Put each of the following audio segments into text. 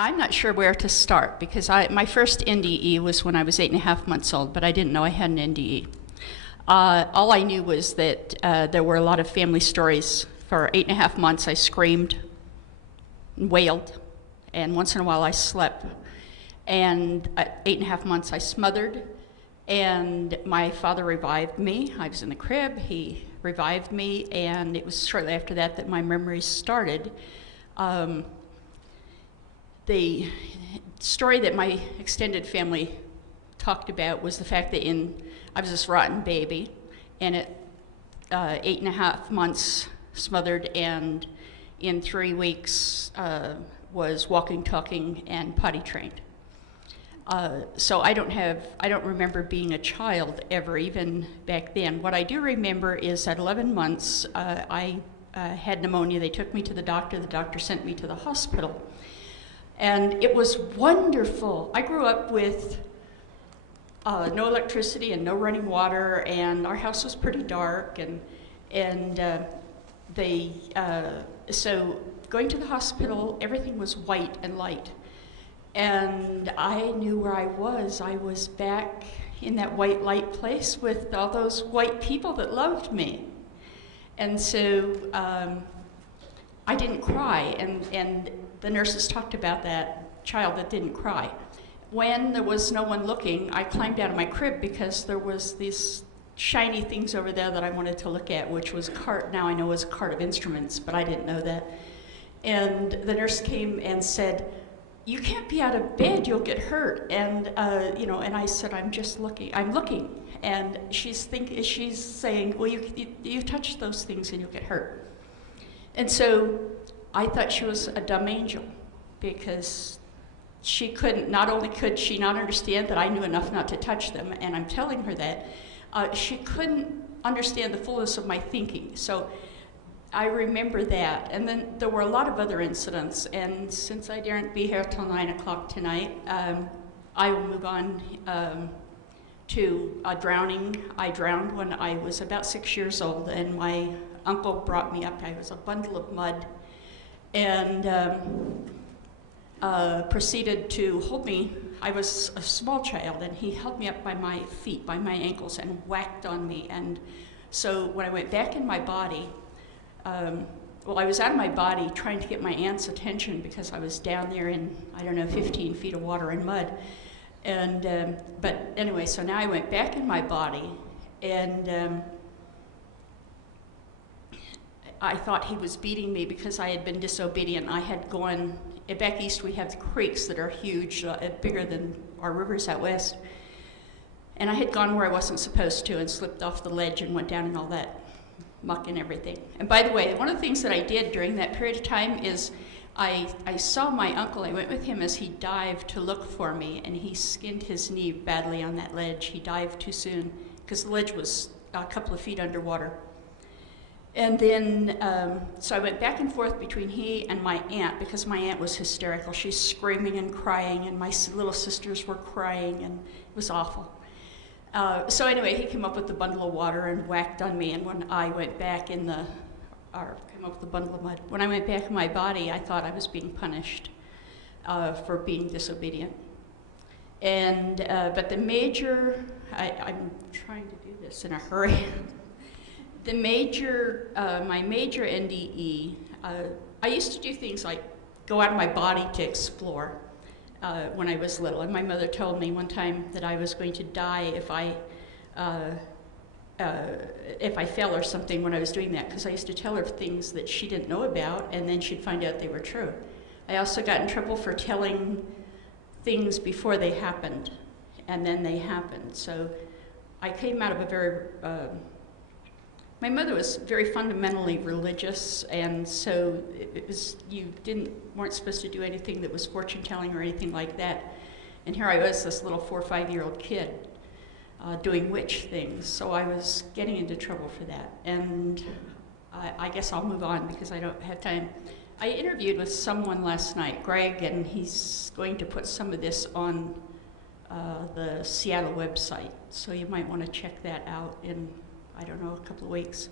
I'm not sure where to start because my first NDE was when I was 8.5 months old, but I didn't know I had an NDE. All I knew was that there were a lot of family stories. For 8.5 months, I screamed and wailed, and once in a while I slept. And at 8.5 months, I smothered, and my father revived me. I was in the crib, he revived me, and it was shortly after that that my memories started. The story that my extended family talked about was the fact that I was this rotten baby, and at 8.5 months smothered, and in 3 weeks was walking, talking, and potty trained. So I don't remember being a child ever, even back then. What I do remember is at 11 months, I had pneumonia. They took me to the doctor sent me to the hospital. And it was wonderful. I grew up with no electricity and no running water, and our house was pretty dark, so going to the hospital, everything was white and light. And I knew where I was. I was back in that white light place with all those white people that loved me. And so I didn't cry, and the nurses talked about that child that didn't cry. When there was no one looking, I climbed out of my crib because there was these shiny things over there that I wanted to look at, which was a cart. Now I know it was a cart of instruments, but I didn't know that. And the nurse came and said, "You can't be out of bed, you'll get hurt." And and I said, "I'm just looking, I'm looking." And she's saying, "Well, you touch those things and you'll get hurt." And so I thought she was a dumb angel, because not only could she not understand that I knew enough not to touch them, and I'm telling her that, she couldn't understand the fullness of my thinking. So I remember that. And then there were a lot of other incidents, and since I daren't be here till 9 o'clock tonight, I will move on to drowning. I drowned when I was about 6 years old, and my uncle brought me up. I was a bundle of mud, and proceeded to hold me. I was a small child, and he held me up by my feet, by my ankles, and whacked on me. And so when I went back in my body, I was out of my body trying to get my aunt's attention because I was down there in, 15 feet of water and mud. And but anyway, so now I went back in my body, and I thought he was beating me because I had been disobedient. I had gone, back east we have creeks that are huge, bigger than our rivers out west. And I had gone where I wasn't supposed to and slipped off the ledge and went down in all that muck and everything. And by the way, one of the things that I did during that period of time is I saw my uncle. I went with him as he dived to look for me, and he skinned his knee badly on that ledge. He dived too soon because the ledge was a couple of feet underwater. And then, so I went back and forth between he and my aunt, because my aunt was hysterical. She's screaming and crying, and my little sisters were crying, and it was awful. So anyway, he came up with the bundle of water and whacked on me, and when I went back came up with the bundle of mud. When I went back in my body, I thought I was being punished for being disobedient. And, but the major, I'm trying to do this in a hurry. My major NDE, I used to do things like go out of my body to explore when I was little. And my mother told me one time that I was going to die if I fell or something when I was doing that, because I used to tell her things that she didn't know about, and then she'd find out they were true. I also got in trouble for telling things before they happened, and then they happened. So I came out of a very, my mother was very fundamentally religious, and so it was, weren't supposed to do anything that was fortune telling or anything like that. And here I was, this little 4 or 5-year-old kid, doing witch things. So I was getting into trouble for that. And I guess I'll move on because I don't have time. I interviewed with someone last night, Greg, and he's going to put some of this on the Seattle website. So you might want to check that out in, I don't know, a couple of weeks.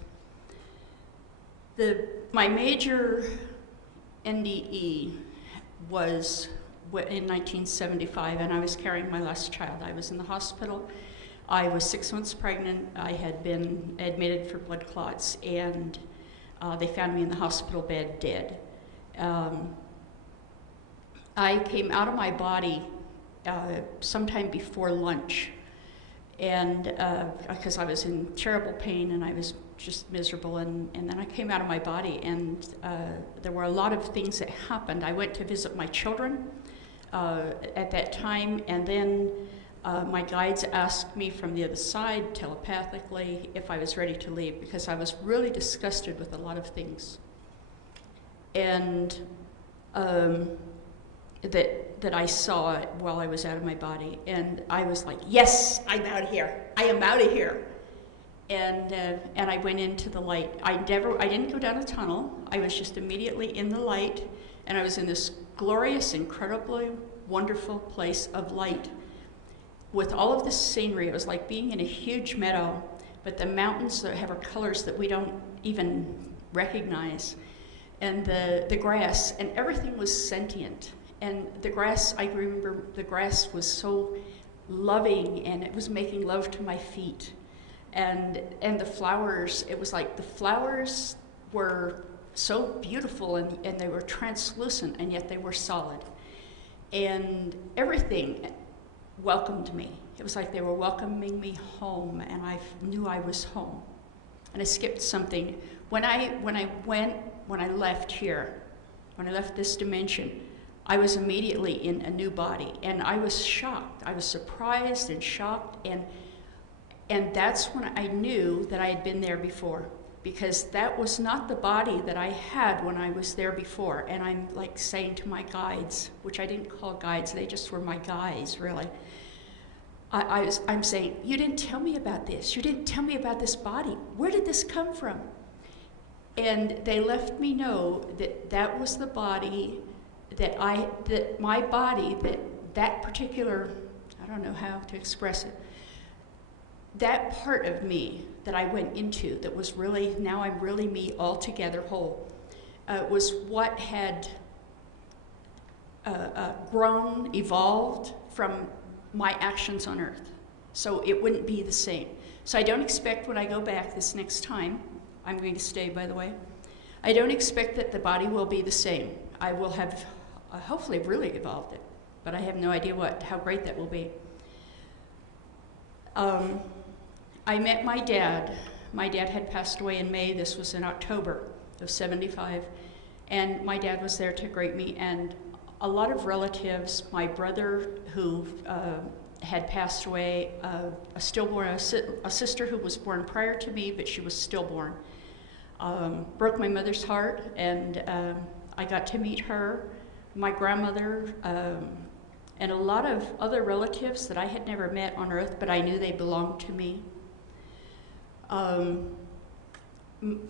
My major NDE was in 1975, and I was carrying my last child. I was in the hospital. I was 6 months pregnant. I had been admitted for blood clots, and they found me in the hospital bed dead. I came out of my body sometime before lunch, and because I was in terrible pain and I was just miserable, and then I came out of my body, and there were a lot of things that happened. I went to visit my children at that time, and then my guides asked me from the other side telepathically if I was ready to leave, because I was really disgusted with a lot of things. And that I saw while I was out of my body, and I was like, yes, I'm out of here. I am out of here. And I went into the light. I didn't go down a tunnel. I was just immediately in the light, and I was in this glorious, incredibly wonderful place of light with all of this scenery. It was like being in a huge meadow, but the mountains that have colors that we don't even recognize, and the grass, and everything was sentient. And the grass, I remember the grass was so loving, and it was making love to my feet. And the flowers, it was like the flowers were so beautiful, and they were translucent, and yet they were solid. And everything welcomed me. It was like they were welcoming me home, and I knew I was home. And I skipped something. When I left here, when I left this dimension, I was immediately in a new body, and I was shocked. I was surprised and shocked, and that's when I knew that I had been there before, because that was not the body that I had when I was there before. And I'm like saying to my guides, which I didn't call guides, they just were my guys, really. I'm saying, you didn't tell me about this. You didn't tell me about this body. Where did this come from? And they left me know that that was the body that particular, I don't know how to express it, that part of me that I went into that was really, now I'm really me altogether whole, was what had grown, evolved from my actions on earth. So it wouldn't be the same. So I don't expect when I go back this next time, I'm going to stay, by the way, I don't expect that the body will be the same. I will have hopefully really evolved it, but I have no idea how great that will be. I met my dad. My dad had passed away in May. This was in October of '75, and my dad was there to greet me, and a lot of relatives, my brother who had passed away, a stillborn, a sister who was born prior to me, but she was stillborn, broke my mother's heart, and I got to meet her, my grandmother, and a lot of other relatives that I had never met on earth, but I knew they belonged to me.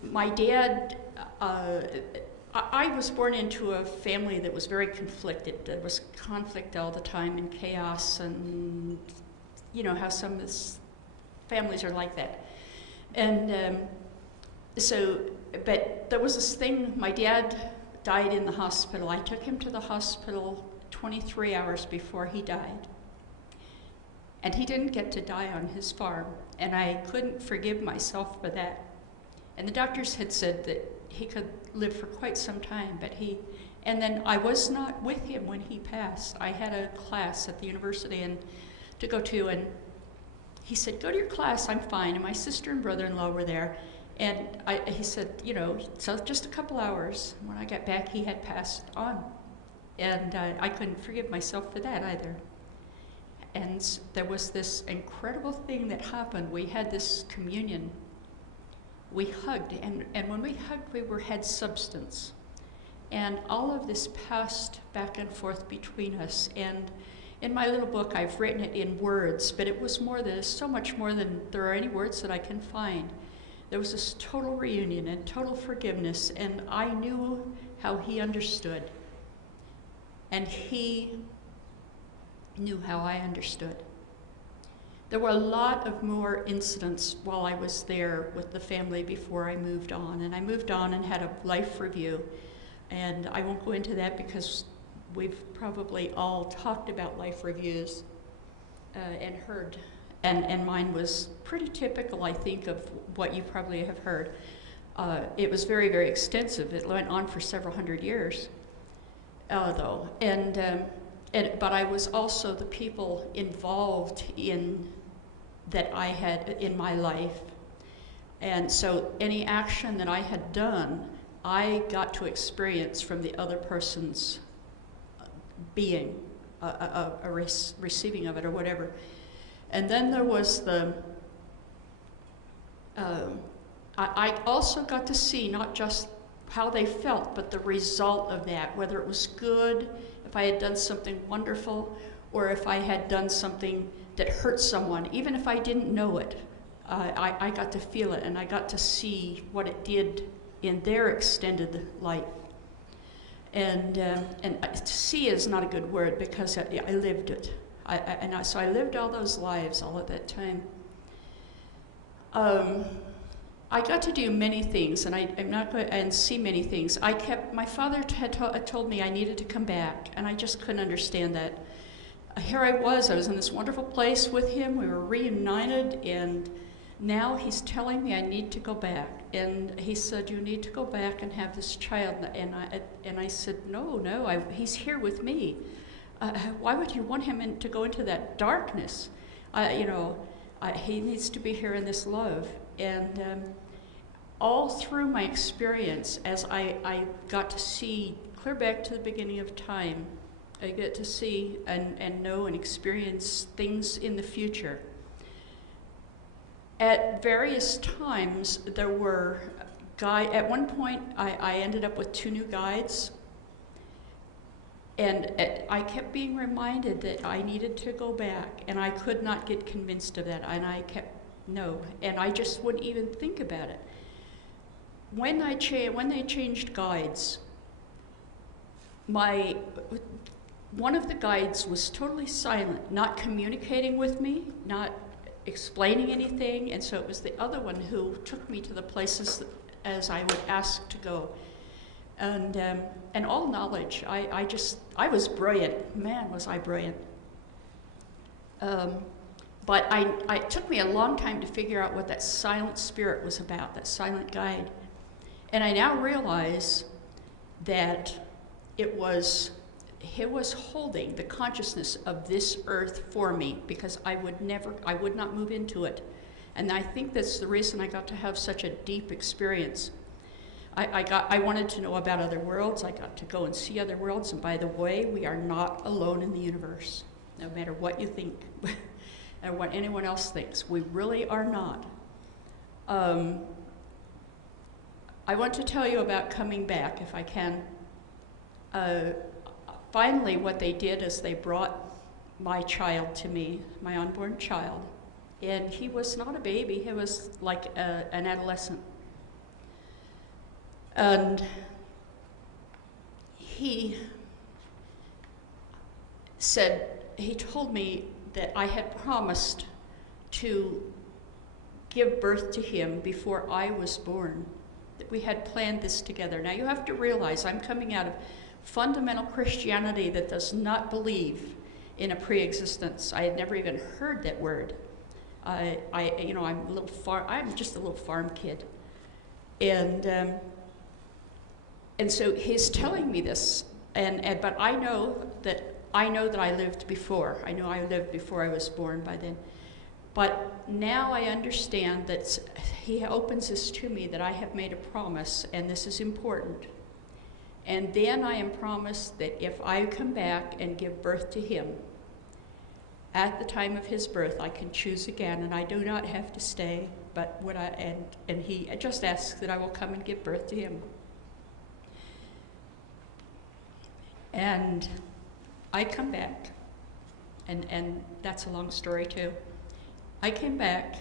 My dad, I was born into a family that was very conflicted. There was conflict all the time and chaos, and you know how some of this families are like that. And but there was this thing, my dad died in the hospital. I took him to the hospital 23 hours before he died. And he didn't get to die on his farm, and I couldn't forgive myself for that. And the doctors had said that he could live for quite some time, and then I was not with him when he passed. I had a class at the university to go to, and he said, go to your class, I'm fine. And my sister and brother-in-law were there, and he said, you know, so just a couple hours. When I got back, he had passed on, and I couldn't forgive myself for that either. And there was this incredible thing that happened. We had this communion. We hugged, and when we hugged, we had substance. And all of this passed back and forth between us. And in my little book, I've written it in words, but it was so much more than there are any words that I can find. There was this total reunion and total forgiveness, and I knew how he understood. And he knew how I understood. There were a lot of more incidents while I was there with the family before I moved on. And I moved on and had a life review. And I won't go into that because we've probably all talked about life reviews and heard, and mine was pretty typical, I think, of what you probably have heard. It was very, very extensive. It went on for several hundred years, though. But I was also the people involved in that I had in my life. And so any action that I had done, I got to experience from the other person's being, receiving of it or whatever. And then there was I also got to see not just how they felt, but the result of that, whether it was good, if I had done something wonderful, or if I had done something that hurt someone, even if I didn't know it. I got to feel it, and I got to see what it did in their extended life. And to see is not a good word, because I lived it. So I lived all those lives all at that time. I got to do many things, and I'm not going and see many things. My father had told me I needed to come back, and I just couldn't understand that. Here I was in this wonderful place with him. We were reunited, and now he's telling me I need to go back. And he said, you need to go back and have this child. And I said, no, he's here with me. Why would you want him to go into that darkness? He needs to be here in this love. And all through my experience, as I got to see clear back to the beginning of time, I get to see and know and experience things in the future. At various times, there were at one point, I ended up with 2 new guides, and I kept being reminded that I needed to go back, and I could not get convinced of that, and I kept, no, and I just wouldn't even think about it. When they changed guides, one of the guides was totally silent, not communicating with me, not explaining anything, and so it was the other one who took me to the places as I would ask to go. And all knowledge, I was brilliant. Man, was I brilliant. But it took me a long time to figure out what that silent spirit was about, that silent guide. And I now realize that it was holding the consciousness of this earth for me, because I would not move into it. And I think that's the reason I got to have such a deep experience. I wanted to know about other worlds. I got to go and see other worlds. And by the way, we are not alone in the universe, no matter what you think and what anyone else thinks. We really are not. I want to tell you about coming back, if I can. Finally, what they did is they brought my child to me, my unborn child. And he was not a baby, he was like an adolescent. And he told me that I had promised to give birth to him before I was born, that we had planned this together. Now you have to realize I'm coming out of fundamental Christianity that does not believe in a pre-existence. I had never even heard that word. I'm just a little farm kid. And so he's telling me this, but I know that I lived before. I know I lived before I was born by then. But now I understand that he opens this to me, that I have made a promise, and this is important. And then I am promised that if I come back and give birth to him, at the time of his birth, I can choose again, and I do not have to stay. But and he just asks that I will come and give birth to him. And I come back, and that's a long story too. I came back.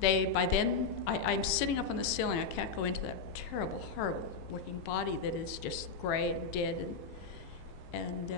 By then, I'm sitting up on the ceiling. I can't go into that terrible, horrible looking body that is just gray and dead. And